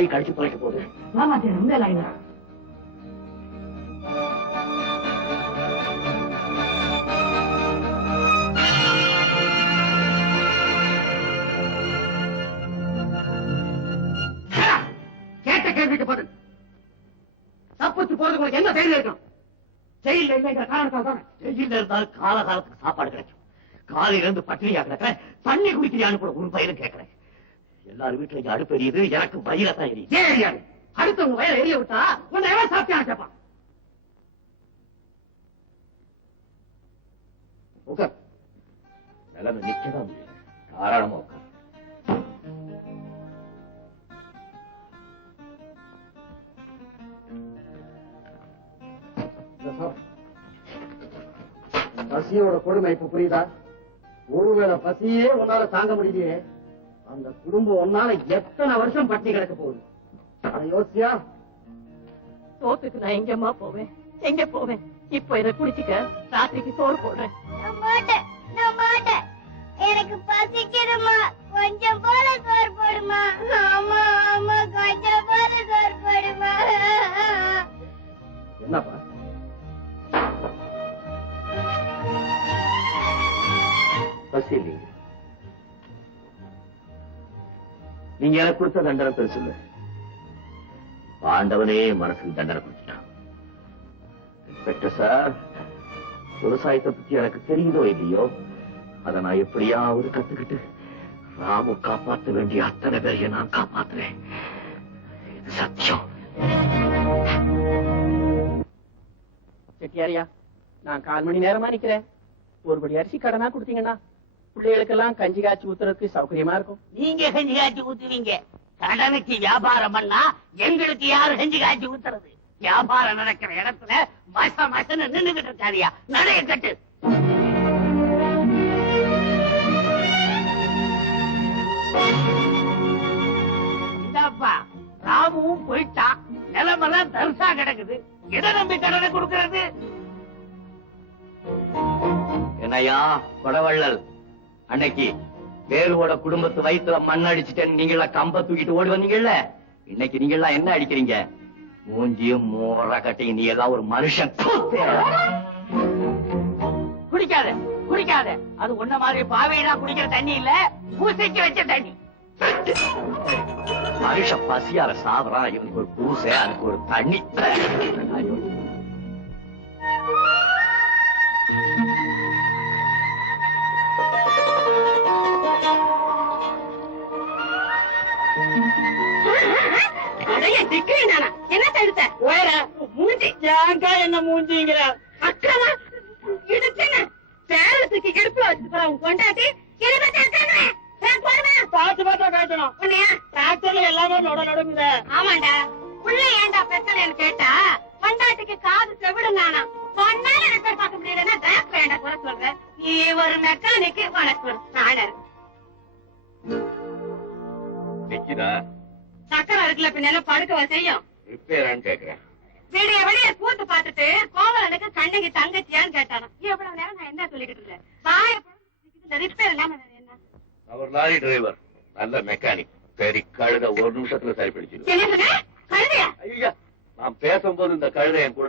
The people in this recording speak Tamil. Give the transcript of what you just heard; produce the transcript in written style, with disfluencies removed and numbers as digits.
நாய் கடிச்சு தொலைக்க போகுது. ரொம்ப லைனா கேட்ட கேள்விக்கு பதில். தப்பிச்சு போறதுக்கு உங்களுக்கு என்ன தைரியம் இருக்கும்? ஜெயில இல்லைங்கிற காரணத்தால் தானே. ஜெயில இருந்தால் காலகாலத்துக்கு சாப்பாடு கிடைக்கும். காலையில இருந்து பட்டினியா கிடக்கிறேன். தண்ணி குடிக்கிறியான்னு கூட ஒரு பயிரும் கேட்கிறேன். எல்லாரும் வீட்டுல அடுப்பு எரியுது, எனக்கு வயிறத்தான் எரியுது. ஏன் எரியாது? அடுத்தவங்க வயிற எரிய விட்டா உன்னை எவன் சாப்பிட்டான்னு கேட்பான். உட்கார். நிலைமை நிக்கதான் முடியல. தாராளமா உட்கார். பசியோட கொடுமை இப்ப புரியுதா? ஒருவேளை பசியே உன்னால தாங்க முடியலையே, அந்த குடும்பம் உன்னால எத்தனை வருஷம் பட்டினி கிடக்க போகுது? அதை யோசியா? சோத்துக்கு நான் எங்கம்மா போவேன், எங்க போவேன்? இப்ப இதை குடிச்சுக்க, ராத்திரிக்கு சோறு போடுறேன். எனக்கு பசிக்குதுமா, கொஞ்சம் போல சோறு போடுமா. ஆமா ஆமா, கொஞ்சம் போல சோறு போடுமா. என்னப்பா பசி இல்லைங்க? நீங்க எனக்கு கொடுத்த தண்டனை பெருசு இல்ல. ஆண்டவனே மனசுக்கு தண்டனை கொடுத்துட்டான். இன்ஸ்பெக்டர் சார், விவசாயத்தை பத்தி எனக்கு தெரியுதோ இல்லையோ, அதை நான் எப்படியாவது கத்துக்கிட்டு ராமு காப்பாற்ற வேண்டிய அத்தனை பேரையும் நான் காப்பாத்துறேன். இது சத்தியம். செட்டியாரியா, நான் 1/4 மணி நேரமா நிக்கிறேன். ஒரு படி அரிசி கடனா கொடுத்தீங்கன்னா பிள்ளைகளுக்கெல்லாம் கஞ்சி காய்ச்சி ஊத்துறதுக்கு சௌகரியமா இருக்கும். நீங்க கஞ்சி காய்ச்சி ஊத்துவீங்க, கடனுக்கு வியாபாரம் பண்ணா எங்களுக்கு யாரு கஞ்சி காய்ச்சி ஊத்துறது? வியாபாரம் நடக்கிற இடத்துல மச மசன்னு நின்னுகிட்டு இருக்காதியா, நடைய கட்டு. இந்தாப்பா, ராமுவும் போயிட்டா, நிலமெல்லாம் தரிசா கிடக்குது. எதை நம்பி கடனை கொடுக்கறது? என்னையா கொடவள்ளல், அன்னைக்கு வேலுவோட குடும்பத்து வயிற்றுல மண் அடிச்சுட்டேன்னு நீங்கள கம்ப தூக்கிட்டு ஓடி வந்தீங்கல்ல, இன்னைக்கு நீங்க எல்லாம் என்ன அடிக்கிறீங்க? மூஞ்சியும் மோர கட்டி நீ எல்லாம் ஒரு மனுஷன். குடிக்காத குடிக்காத, அது உன்ன மாதிரி பாவையா குடிக்கிற தண்ணி இல்ல, பூசைக்கு வச்ச தண்ணி. மனுஷன் பசியால சாவறான், இவனுக்கு ஒரு பூசை, அதுக்கு ஒரு தண்ணி. என்ன தடுத்த மூஞ்சி? ஏங்கா என்ன மூஞ்சிங்கிற? அக்கா இடுச்சுங்க சேலத்துக்கு இடுப்புல வச்சுட்டு கொண்டாட்டி பார்த்து பார்த்தா காட்டணும். டிராக்டர்ல எல்லாமே நடுங்குது. ஆமாண்டா, புள்ள ஏண்டா பிரச்சனைன்னு கேட்டா கொண்டாட்டிக்கு காது செவிடுங்கானா. சொன்னால ரிப்பேர் பார்க்க முடியலன்னா டிராக்டர் ஏண்டா குறை சொல்ற? நீ ஒரு மெக்கானிக்கு வளர்ப்பு நானு. சக்கரம் இருக்குல்ல, பின்னால படுக்கவா செய்யும்? ரிப்பேரான்னு கேக்குறேன். விடிய விடிய கூத்து பார்த்துட்டு கோவலனுக்கு கண்ணகி தங்கச்சியான்னு கேட்டானா. எவ்வளவு நேரம் நான் என்ன சொல்லிட்டு இருந்தேன்? ரிப்பேர் இல்லாம என்ன? அவர் லாரி டிரைவர், நல்ல மெக்கானிக். சரி, கழுத 1 நிமிஷத்துல சரி பிடிச்சிருக்கேன். கழுதையா? ஐயா, நான் பேசும்போது இந்த கழுதை என் கூட